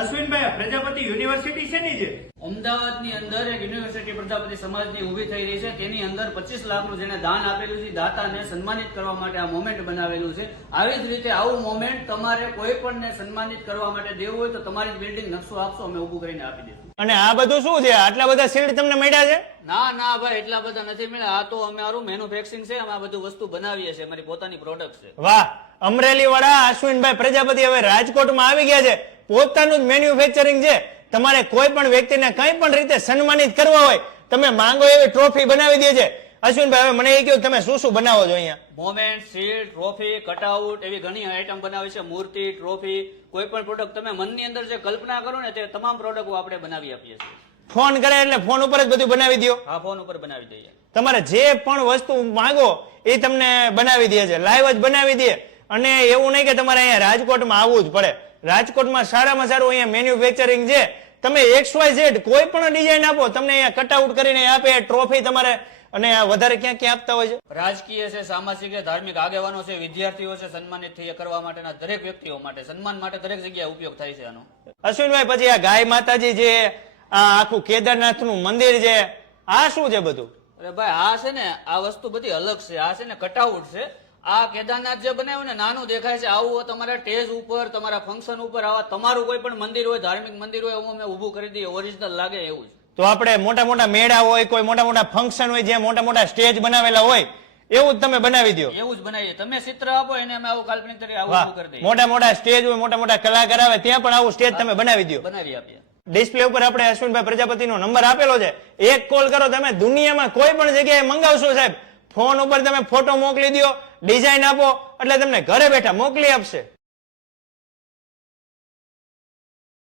અશ્વિનભાઈ, Prajapati university શેની છે? અમદાવાદની અંદર એક યુનિવર્સિટી પ્રજાપતિ સમાજની ઊભી થઈ રહી છે. તેની અંદર 25 લાખનું જેને દાન આપેલું છે, દાતાને સન્માનિત કરવા માટે આ મોમેન્ટ બનાવેલું છે. આવી જ રીતે આવું મોમેન્ટ તમારે કોઈ પણને સન્માનિત કરવા માટે દેવું હોય તો તમારી જ બિલ્ડિંગ નકશો આપશો, અમે ઊભું કરીને આપી દઈશું. અને આ બધું શું છે? આટલા બધા શીલ્ડ તમને મળ્યા છે? ના ભાઈ, એટલા બધા નથી મળ્યા. આ તો અમારું મેન્યુફેક્ચરિંગ છે. અમે આ બધું વસ્તુ બનાવીએ છીએ, અમારી પોતાની પ્રોડક્ટ છે. વાહ, અમરેલી વાળા અશ્વિનભાઈ પ્રજાપતિ હવે રાજકોટમાં આવી ગયા છે. પોતાનું જ મેન્યુફેક્ચરિંગ છે. તમારે કોઈ પણ વ્યક્તિને કઈ પણ રીતે સન્માનિત કરવા હોય, તમે માંગો એવી ટ્રોફી બનાવી દે છે. અશ્વિનભાઈ, હવે મને એ કહ્યું તમે શું શું બનાવો છો અહીંયા? મોમેન્ટ, શીલ્ડ, ટ્રોફી, કટઆઉટ એવી ઘણી આઈટમ બનાવી છે. મૂર્તિ, ટ્રોફી, કોઈ પણ પ્રોડક્ટ તમે મનની અંદર જે કલ્પના કરો ને તે તમામ પ્રોડક્ટો આપણે બનાવી આપીએ છીએ. ફોન કરે એટલે ફોન ઉપર જ બધું બનાવી દો? હા, ફોન ઉપર બનાવી દઈએ. તમારે જે પણ વસ્તુ માંગો એ તમને બનાવી દે છે, લાઈવ જ બનાવી દે. અને એવું નહીં કે તમારે અહીંયા રાજકોટમાં આવવું જ પડે. રાજકોટમાં સારામાં સારું અહીંયા મેન્યુફેક્ચરિંગ છે. તમે XYZ કોઈ પણ ડિઝાઇન આપો, તમને અહીંયા કટઆઉટ કરીને આપે. ટ્રોફી તમારે અને વધારે ક્યાં ક્યાં આપતા હોય છે? રાજકીય છે, સામાજિક છે, ધાર્મિક આગેવાનો છે, વિદ્યાર્થીઓ છે, સન્માનિત કરવા માટેના દરેક વ્યક્તિઓ માટે, સન્માન માટે દરેક જગ્યાએ ઉપયોગ થાય છે આનો. અશ્વિનભાઈ, પછી આ ગાય માતાજી છે, આ આખું કેદારનાથનું મંદિર છે, આ શું છે બધું? અરે ભાઈ, આ છે ને, આ વસ્તુ બધી અલગ છે. આ છે ને કટઆઉટ છે. આ કેદારનાથ જે બનાવ્યું ને, નાનું દેખાય છે, આવું તમારા સ્ટેજ ઉપર, તમારા ફંક્શન ઉપર, આવા તમારું કોઈ પણ મંદિર હોય, ધાર્મિક મંદિર હોય, એવું અમે ઊભું કરી દઈએ, ઓરિજિનલ લાગે એવું જ. તો આપણે મોટા મોટા મેળા હોય, કોઈ મોટા મોટા ફંક્શન હોય, જ્યાં મોટા મોટા સ્ટેજ બનાવેલા હોય, એવું જ તમે બનાવી દો? એવું જ બનાવીએ. તમે ચિત્ર આપો એને અમે આવું કાલ્પનિક તરીકે આવું ઊભું કરી દઈએ. મોટા મોટા સ્ટેજ હોય, મોટા મોટા કલાકાર આવે, ત્યાં પણ આવું સ્ટેજ તમે બનાવી દો? બનાવી આપીએ. ડિસ્પ્લે ઉપર આપણે અશ્વિનભાઈ પ્રજાપતિનો નંબર આપેલો છે. એક કોલ કરો, તમે દુનિયામાં કોઈ પણ જગ્યાએ મંગાવશો સાહેબ, ફોન ઉપર તમે ફોટો મોકલી દો, ડિઝાઇન આપો, એટલે તમને ઘરે બેઠા મોકલી આપશે.